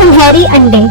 सुनहरी अंडे।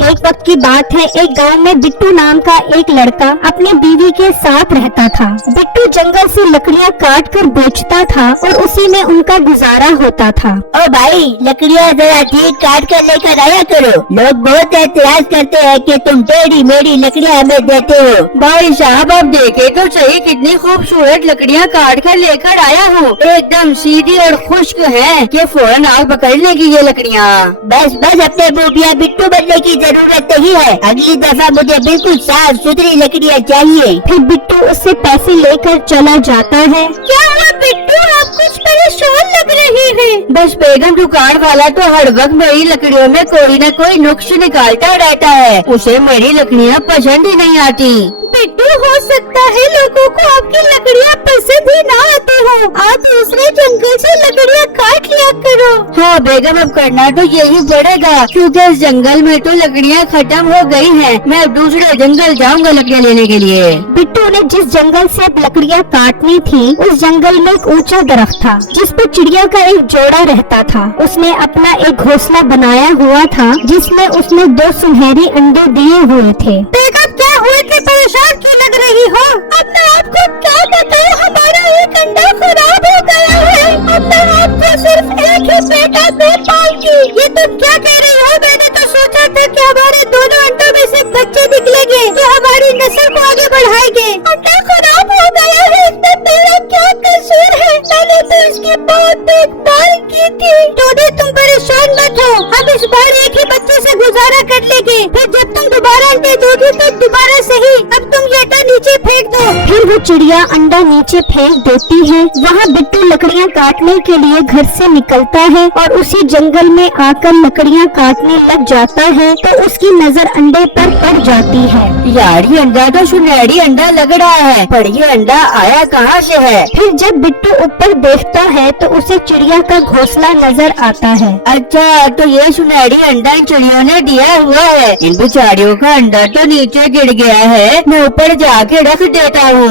एक वक्त की बात है, एक गांव में बिट्टू नाम का एक लड़का अपनी बीवी के साथ रहता था। बिट्टू जंगल से लकड़ियां काट कर बेचता था और उसी में उनका गुजारा होता था। ओ भाई, लकड़ियाँ जरा ठीक काट कर लेकर आया करो। लोग बहुत एतराज करते हैं कि तुम टेढ़ी मेढ़ी लकड़ियाँ हमें देते हो। भाई साहब, आप देखे तो सही कितनी खूबसूरत लकड़ियाँ काट कर लेकर आया हूँ। एकदम सीधी और खुश्क है कि फौरन आग पकड़ लेगी ये लकड़ियाँ। बस बस, अपने बूटिया बिट्टू बनने की जरूरत नहीं है। अगली दफा मुझे बिल्कुल साफ सुथरी लकड़ियाँ चाहिए। फिर बिट्टू उससे पैसे लेकर चला जाता है। क्या हुआ बिट्टू, आप कुछ परेशान लग रहे हैं? बस बेगम, दुकान वाला तो हर वक्त मेरी लकड़ियों में कोई न कोई नुक्स निकालता रहता है। उसे मेरी लकड़ियाँ पसंद ही नहीं आती। बिट्टू, हो सकता है लोगों को आपकी लकड़ियाँ पसंद ही ना आती हो। आप दूसरे जंगल से लकड़ियाँ काट लिया करो। हाँ बेगम, अब करना तो यही पड़ेगा क्योंकि इस जंगल में तो लकड़ियाँ खत्म हो गई हैं। मैं अब दूसरे जंगल जाऊंगा लकड़ियाँ लेने के लिए। बिट्टू ने जिस जंगल से अब लकड़ियाँ काटनी थी, उस जंगल में एक ऊंचा दरख्त था जिस पर चिड़िया का एक जोड़ा रहता था। उसने अपना एक घोंसला बनाया हुआ था जिसमें उसने 2 सुनहरी अंडे दिए हुए थे। बेगम, क्या हुए कि परेशान क्यों लग रही हो? अब मैं आपको क्या बताऊं, हमारा एक अंडा खराब हो गया है। अब मैं आपको सिर्फ एक ही बेटा दे पाऊंगी। ये तुम क्या कह रही हो? मैंने तो सोचा था कि हमारे दोनों अंडों में से बच्चे निकलेंगे जो हमारी नस्ल को आगे बढ़ाएंगे। अंडा खराब हो गया है, इसमें मेरा क्या कसूर है? मैंने तो इसकी बहुत देखभाल की थी। टोनी, तुम परेशान मत हो, हम इस बार एक ही बच्चे से गुजारा कर लेंगे। फिर जब तुम दोबारा अंडे दोगी तो दोबारा सही। अब तुम ये अंडा नीचे फेंक दो। फिर वो चिड़िया अंडा नीचे फेंक देती है। वहाँ बिट्टू लकड़ियाँ काटने के लिए घर से निकलता है और उसी जंगल में आकर लकड़ियाँ काटने लग जाता है तो उसकी नजर अंडे पर पड़ जाती है। यार, ये अंडा तो सुनहरी अंडा लग रहा है, पर ये अंडा आया कहाँ से है? फिर जब बिट्टू ऊपर देखता है तो उसे चिड़िया का घोंसला नजर आता है। अच्छा, तो ये सुनहरी अंडा इन चिड़ियों ने दिया हुआ है। इन बेचारियों का अंडा तो नीचे गिर गया है, मैं ऊपर जाके रख देता हूँ।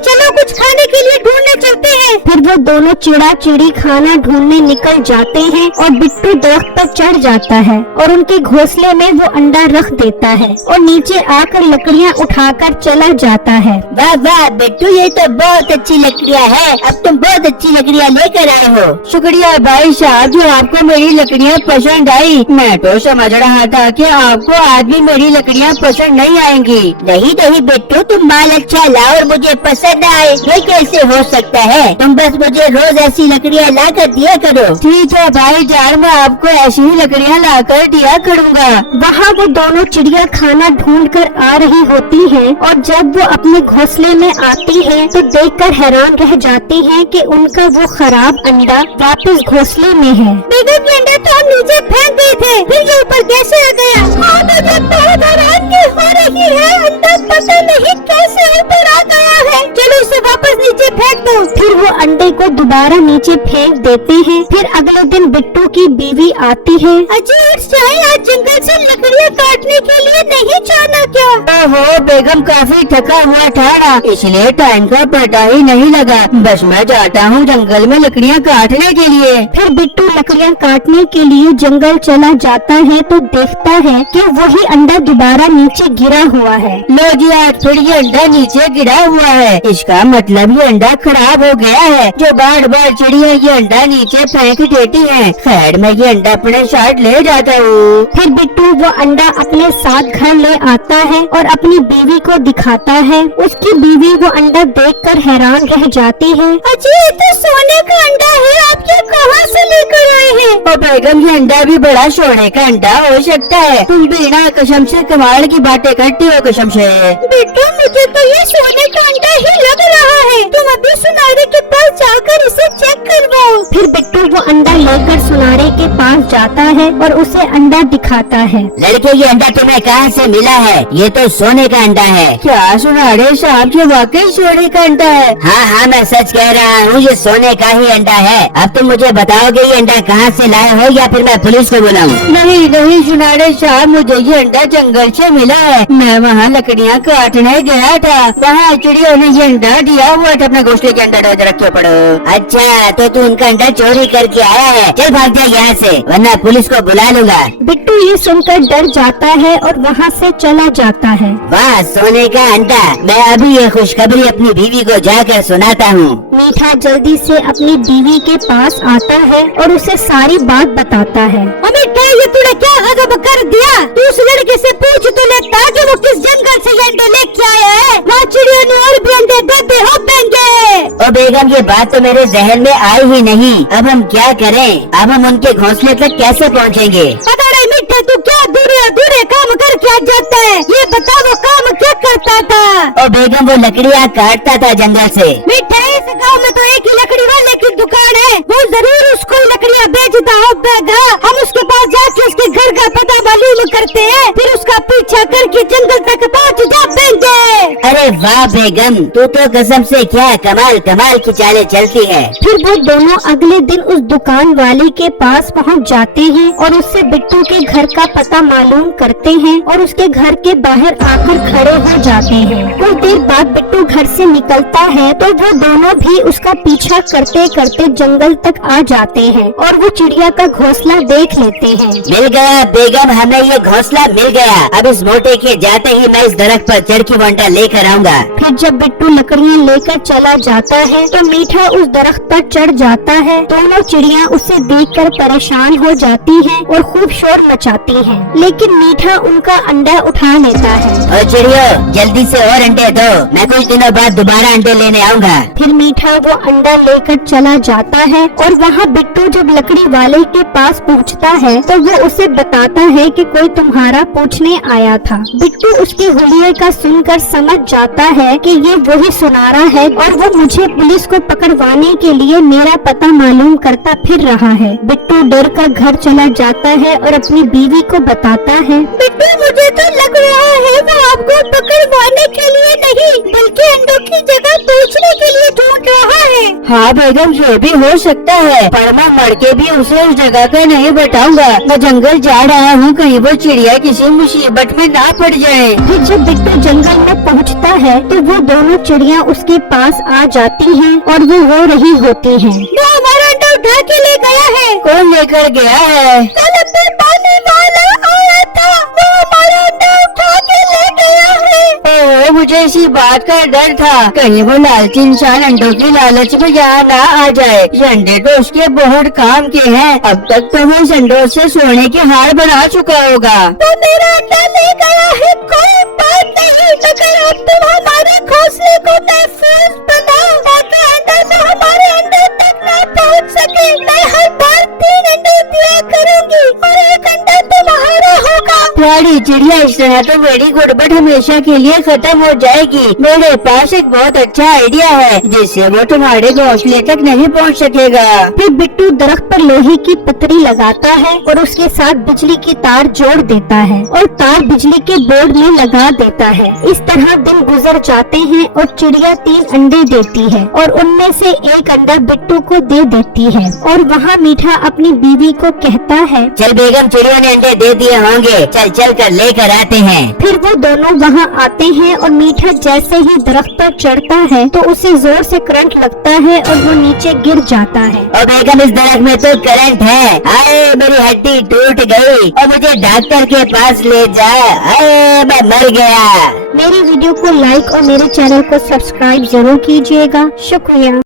चलो कुछ खाने के लिए ढूंढने चलते हैं। फिर वो दोनों चिड़ा चिड़ी खाना ढूंढने निकल जाते हैं और बिट्टू दरख्त पर चढ़ जाता है और उनके घोंसले में वो अंडा रख देता है और नीचे आकर लकड़ियाँ उठाकर चला जाता है। वाह वाह बिट्टू, ये तो बहुत अच्छी लकड़ियाँ है। अब तुम बहुत अच्छी लकड़ियाँ लेकर आए हो। शुक्रिया भाई साहब, जो आपको मेरी लकड़ियाँ पसंद आई। मैं तो समझ रहा था कि आपको आज भी मेरी लकड़ियाँ पसंद नहीं आएंगी। नहीं नहीं बिट्टू, तुम माल अच्छा लाओ और मुझे पसंद आए, ये कैसे हो सकता है? तुम बस मुझे रोज ऐसी लकड़ियाँ ला कर दिया करो। ठीक है भाई जान, मैं आपको ऐसी ही लकड़ियाँ ला कर दिया करूँगा। वहाँ वो दोनों चिड़िया खाना ढूंढ कर आ रही होती है और जब वो अपने घोंसले में आती है तो देखकर हैरान रह जाती है कि उनका वो खराब अंडा वापस घोंसले में है। बेगम, ये अंडा तो हम नीचे फेंक गए थे, फिर ये ऊपर कैसे आ गया? मुझे बहुत हैरानी हो रही है, अंडा पता नहीं कैसे ऊपर आ गया है। चलो इसे वापस नीचे फेंक दो। फिर वो अंडे को दोबारा नीचे फेंक देते हैं। फिर अगले दिन बिट्टू की बीवी आती है। अजय और साई, आज जंगल से लकड़ियाँ काटने के लिए नहीं जाना क्या? ओहो बेगम, काफी थका हुआ था ना, इसलिए टाइम का पता ही नहीं लगा। बस मैं जाता हूँ जंगल में लकड़ियाँ काटने के लिए। फिर बिट्टू लकड़ियाँ काटने के लिए जंगल चला जाता है तो देखता है कि वही अंडा दोबारा नीचे गिरा हुआ है। लो जी, आज फिर ये अंडा नीचे गिरा हुआ है। इसका मतलब ये अंडा खराब हो गया है। जो बार बार चिड़िया ये अंडा नीचे फेंक देती हैं। खैर, मैं ये अंडा अपने साथ ले जाता हूँ। फिर बिट्टू वो अंडा अपने साथ घर ले आता है और अपनी बीवी को दिखाता है। उसकी बीवी वो अंडा देखकर हैरान रह जाती है। अजय, ये तो सोने का अंडा है, आप ये कहाँ से लेकर आए हैं? ओ बेगम, ये अंडा भी बड़ा सोने का अंडा हो सकता है। तुम बिना कसम से कमाल की बातें करती हो कसम से। बेटा, मुझे तो ये सोने का अंडा ही लग रहा है। तुम अभी सुनारे के पास जाकर इसे चेक करवाओ। फिर बिट्टू वो अंडा लेकर सुनारे के पास जाता है और उसे अंडा दिखाता है। लड़के, ये अंडा तुम्हें कहाँ से मिला है? ये तो सोने का अंडा है। क्या सुनारे साहब, ये वाकई सोने का अंडा है? हाँ हाँ, मैं सच कह रहा हूँ, ये सोने का ही अंडा है। अब तुम मुझे बताओगे ये अंडा कहाँ से लाए हो या फिर मैं पुलिस को बुलाऊं? नहीं नहीं सुनारे साहब, मुझे ये अंडा जंगल से मिला है। मैं वहाँ लकड़ियाँ काटने गया था, वहाँ चिड़ियों ने ये अंडा यहाँ दिया हुआ था अपने घोंसले के अंदर रखे पड़ो। अच्छा तो तू उनका अंडा चोरी करके आया है, चल भाग जा यहाँ से वरना पुलिस को बुला लूंगा। बिट्टू ये सुनकर डर जाता है और वहाँ से चला जाता है। वाह सोने का अंडा, मैं अभी ये खुशखबरी अपनी बीवी को जाकर सुनाता हूँ। मीठा जल्दी से अपनी बीवी के पास आता है और उसे सारी बात बताता है। मीठा ये तूने क्या गजब कर दिया? तू उस लड़के से पूछ तो लेता कि वो किस जंगल से ये अंडे लेके आया है। वहाँ चिड़िया ने और भी अंडे देते हो देंगे। ओ बेगम ये बात तो मेरे जहन में आई ही नहीं, अब हम क्या करें? अब हम उनके घोंसले तक कैसे पहुँचेंगे? पता नहीं मीठा तू क्या अधूरे काम करके आ जाता है, ये बता वो काम क्या करता था? ओ बेगम वो लकड़ियाँ काटता था जंगल से। मीठा इस गाँव में तो एक ही लकड़ी वाले की दुकान है, वो जरूर उसको लकड़ियाँ बेचता होगा। हम उसके पास जाके उसके घर का पता मालूम करते हैं, फिर उसका पीछा करके जंगल तक पहुँच जाएंगे। अरे वाह बेगम तू तो कसम से क्या कमाल की चालें चलती है। फिर वो दोनों अगले दिन उस दुकान वाले के पास पहुंच जाते हैं और उससे बिट्टू के घर का पता मालूम करते हैं और उसके घर के बाहर आकर खड़े हो जाते हैं। कुछ देर बाद बिट्टू घर से निकलता है तो वो दोनों भी उसका पीछा करते करते जंगल तक आ जाते हैं और वो चिड़िया का घोंसला देख लेते हैं। मिल गया बेगम, हमें ये घोंसला मिल गया। अब इस मोटे के जाते ही मैं इस दरख्त पर चढ़ के वो अंडा लेकर आऊंगा। फिर जब बिट्टू लकड़ियाँ लेकर चला जाता है तो मीठा उस दरख्त पर चढ़ जाता है। दोनों चिड़िया उसे देखकर परेशान हो जाती हैं और खूब शोर मचाती हैं, लेकिन मीठा उनका अंडा उठा लेता है। और चिड़ियों जल्दी से और अंडे दो, मैं कुछ दिनों बाद दोबारा अंडे लेने आऊंगा। फिर मीठा वो अंडा लेकर चला जाता है और वहाँ बिट्टू जब लकड़ी वाले के पास पहुँचता है तो वो उसे बताता है कि कोई तुम्हारा पूछने आया था। बिट्टू उसके हुलिये का सुनकर समझ जाता है कि ये वही सुनारा है और वो मुझे पुलिस को पकड़वाने के लिए मेरा पता मालूम करता फिर रहा है। बिट्टू डर कर घर चला जाता है और अपनी बीवी को बताता है। बिट्टू मुझे तो लग रहा है वो आपको पकड़वाने के लिए नहीं बल्कि अंडों की जगह पूछने के लिए ढूंढ रहा है। हाँ बेगम ये भी हो सकता है, पर मैं मर के भी उसे उस जगह का नहीं बताऊंगा। मैं जंगल जा रहा हूँ, कहीं वो चिड़िया किसी मुसीबत में ना पड़ जाए। फिर जब बिट्टू जंगल में पहुँचता है तो वो दोनों चिड़िया उसके पास आ जाती हैं और वो रो रही होती हैं। वो हमारा अंडा उठा के ले गया है। कौन लेकर गया है? कल अपने पानी वाला आया था, वो हमारा अंडा उठा के ले गया है। ओह मुझे इसी बात का डर था, कहीं वो लालची इंसान अंडों की लालच में यहाँ ना आ जाए। ये अंडे तो उसके बहुत काम के हैं, अब तक तो वो इस अंडों से सोने के हार बना चुका होगा। तो मेरा अंडा ले गया है, कोई बात नहीं, मगर अब तुम हमारे घोंसले को महफूज बनाओ ताकि अंडा तो हमारे अंडे तक न पहुंच सके। मैं हर बार 3 अंडे दिया करूंगी और एक अंडा तुम्हारा होगा। प्यारी चिड़िया इस तरह तो मेरी गुड़बड़ हमेशा के लिए खत्म हो जाएगी। मेरे पास एक बहुत अच्छा आइडिया है जिससे वो तुम्हारे घोंसले तक नहीं पहुंच सकेगा। फिर बिट्टू दरख्त पर लोहे की पतरी लगाता है और उसके साथ बिजली की तार जोड़ देता है और तार बिजली के बोर्ड में लगा देता है। इस तरह दिन गुजर जाते हैं और चिड़िया 3 अंडे देती है और उनमें से एक अंडा बिट्टू को दे देती है और वहाँ मीठा अपनी बीवी को कहता है, चल बेगम चिड़िया ने अंडे दे दिए होंगे, चल कर लेकर आते हैं। फिर वो दोनों वहाँ आते हैं और मीठा जैसे ही दरख्त पर चढ़ता है तो उसे जोर से करंट लगता है और वो नीचे गिर जाता है। और बेगम इस दरख्त में तो करंट है, आए मेरी हड्डी टूट गई और मुझे डॉक्टर के पास ले जा, आए मैं मर गया। मेरी वीडियो को लाइक और मेरे चैनल को सब्सक्राइब जरूर कीजिएगा। शुक्रिया।